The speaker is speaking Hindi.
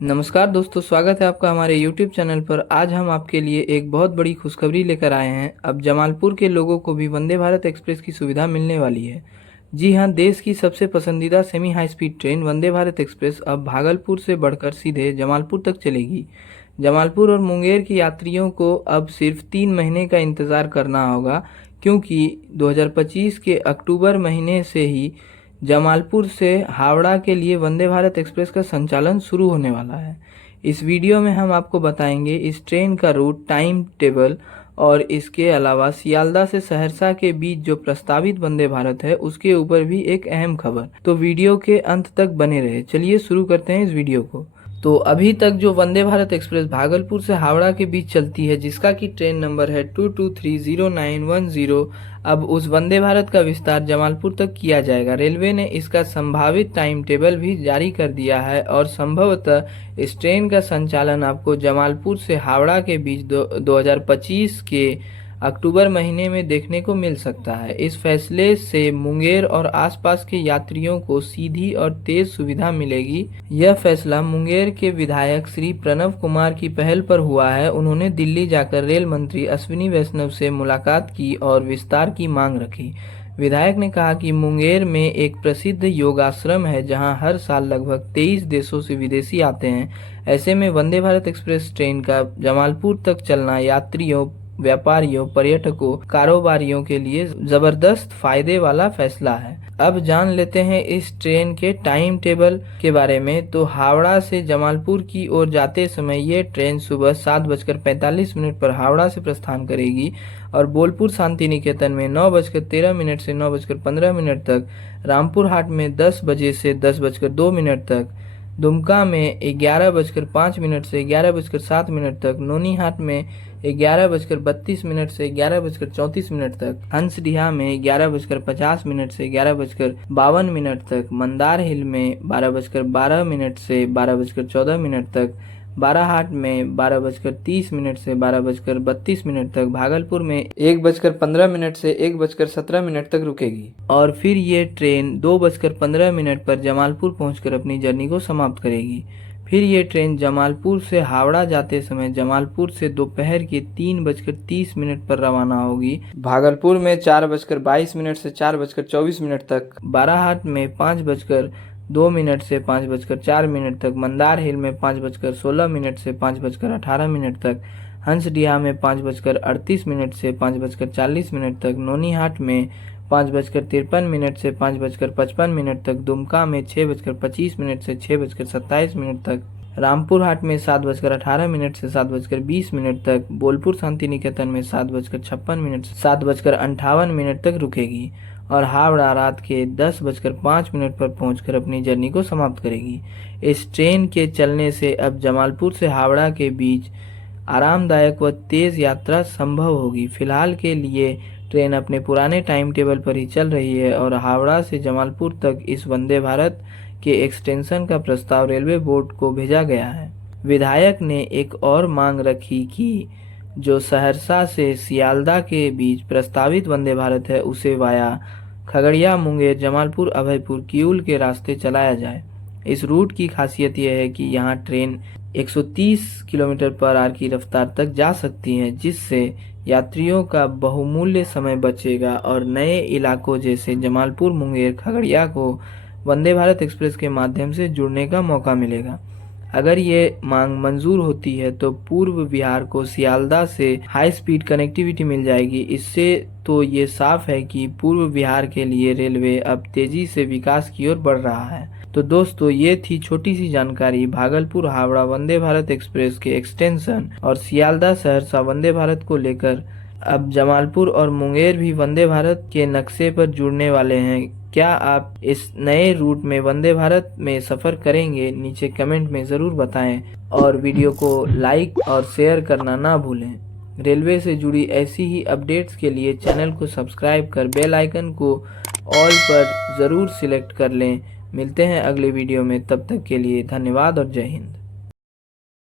नमस्कार दोस्तों, स्वागत है आपका हमारे YouTube चैनल पर। आज हम आपके लिए एक बहुत बड़ी खुशखबरी लेकर आए हैं। अब जमालपुर के लोगों को भी वंदे भारत एक्सप्रेस की सुविधा मिलने वाली है। जी हां, देश की सबसे पसंदीदा semi high speed train Vande Bharat express अब भागलपुर से बढ़कर सीधे जमालपुर तक चलेगी। जमालपुर और मुंगेर के यात्रियों को अब सिर्फ 3 महीने का इंतज़ार करना होगा, क्योंकि 2025 के अक्टूबर महीने से ही जमालपुर से हावड़ा के लिए वंदे भारत एक्सप्रेस का संचालन शुरू होने वाला है। इस वीडियो में हम आपको बताएंगे इस ट्रेन का रूट, टाइम टेबल और इसके अलावा सियालदह से सहरसा के बीच जो प्रस्तावित वंदे भारत है उसके ऊपर भी एक अहम खबर। तो वीडियो के अंत तक बने रहे। चलिए शुरू करते हैं इस वीडियो को। तो अभी तक जो वंदे भारत एक्सप्रेस भागलपुर से हावड़ा के बीच चलती है, जिसका कि ट्रेन नंबर है 22309110, अब उस वंदे भारत का विस्तार जमालपुर तक किया जाएगा। रेलवे ने इसका संभावित टाइम टेबल भी जारी कर दिया है और संभवतः इस ट्रेन का संचालन आपको जमालपुर से हावड़ा के बीच 2025 के अक्टूबर महीने में देखने को मिल सकता है। इस फैसले से मुंगेर और आसपास के यात्रियों को सीधी और तेज सुविधा मिलेगी। यह फैसला मुंगेर के विधायक श्री प्रणव कुमार की पहल पर हुआ है। उन्होंने दिल्ली जाकर रेल मंत्री अश्विनी वैष्णव से मुलाकात की और विस्तार की मांग रखी। विधायक ने कहा कि मुंगेर में एक प्रसिद्ध योगाश्रम है, जहां हर साल लगभग 23 देशों से विदेशी आते हैं। ऐसे में वंदे भारत एक्सप्रेस ट्रेन का जमालपुर तक चलना यात्रियों, व्यापारियों, पर्यटकों, कारोबारियों के लिए जबरदस्त फायदे वाला फैसला है। अब जान लेते हैं इस ट्रेन के टाइम टेबल के बारे में। तो हावड़ा से जमालपुर की ओर जाते समय ये ट्रेन सुबह 7:45 पर हावड़ा से प्रस्थान करेगी और बोलपुर शांति निकेतन में 9:13 से 9:15 तक, रामपुर हाट में 10 बजे से 10:02 तक, दुमका में 11:05 से 11:07 तक, नोनीहाट में 11:32 से 11:34 तक, हंसडीहा में 11:50 से 11:52 तक, मंदार हिल में 12:12 से 12:14 तक, बाराहाट में 12:30 से 12:32 तक, भागलपुर में 1:15 से 1:17 तक रुकेगी और फिर ये ट्रेन 2:15 पर जमालपुर पहुंचकर अपनी जर्नी को समाप्त करेगी। फिर ये ट्रेन जमालपुर से हावड़ा जाते समय जमालपुर से दोपहर के 3:30 पर रवाना होगी। भागलपुर में 4:22 से 4:24 तक, बाराहाट में 5:02 से 5:04 तक, मंदार हिल में 5:16 से 5:18 तक, हंसडीहा में 5:38 से 5:40 तक, नोनीहाट में 5:53 से 5:55 तक, दुमका में 6:25 से 6:27 तक, रामपुर हाट में 7:18 से 7:20 तक, बोलपुर शांति निकेतन में 7:56 से 7:58 तक रुकेगी और हावड़ा रात के 10:05 पर पहुंचकर अपनी जर्नी को समाप्त करेगी। इस ट्रेन के चलने से अब जमालपुर से हावड़ा के बीच आरामदायक व तेज यात्रा संभव होगी। फिलहाल के लिए ट्रेन अपने पुराने टाइम टेबल पर ही चल रही है और हावड़ा से जमालपुर तक इस वंदे भारत के एक्सटेंशन का प्रस्ताव रेलवे बोर्ड को भेजा गया है। विधायक ने एक और मांग रखी कि जो सहरसा से सियालदह के बीच प्रस्तावित वंदे भारत है उसे वाया खगड़िया, मुंगेर, जमालपुर, अभयपुर, किऊल के रास्ते चलाया जाए। इस रूट की खासियत यह है कि यहाँ ट्रेन 130 किलोमीटर/आवर की रफ्तार तक जा सकती है, जिससे यात्रियों का बहुमूल्य समय बचेगा और नए इलाकों जैसे जमालपुर, मुंगेर, खगड़िया को वंदे भारत एक्सप्रेस के माध्यम से जुड़ने का मौका मिलेगा। अगर ये मांग मंजूर होती है तो पूर्व बिहार को सियालदह से हाई स्पीड कनेक्टिविटी मिल जाएगी। इससे तो ये साफ है कि पूर्व बिहार के लिए रेलवे अब तेजी से विकास की ओर बढ़ रहा है। तो दोस्तों, ये थी छोटी सी जानकारी भागलपुर हावड़ा वंदे भारत एक्सप्रेस के एक्सटेंशन और सियालदह सहरसा वंदे भारत को लेकर। अब जमालपुर और मुंगेर भी वंदे भारत के नक्शे पर जुड़ने वाले हैं। क्या आप इस नए रूट में वंदे भारत में सफ़र करेंगे? नीचे कमेंट में ज़रूर बताएं और वीडियो को लाइक और शेयर करना ना भूलें। रेलवे से जुड़ी ऐसी ही अपडेट्स के लिए चैनल को सब्सक्राइब कर बेल आइकन को ऑल पर ज़रूर सिलेक्ट कर लें। मिलते हैं अगले वीडियो में, तब तक के लिए धन्यवाद और जय हिंद।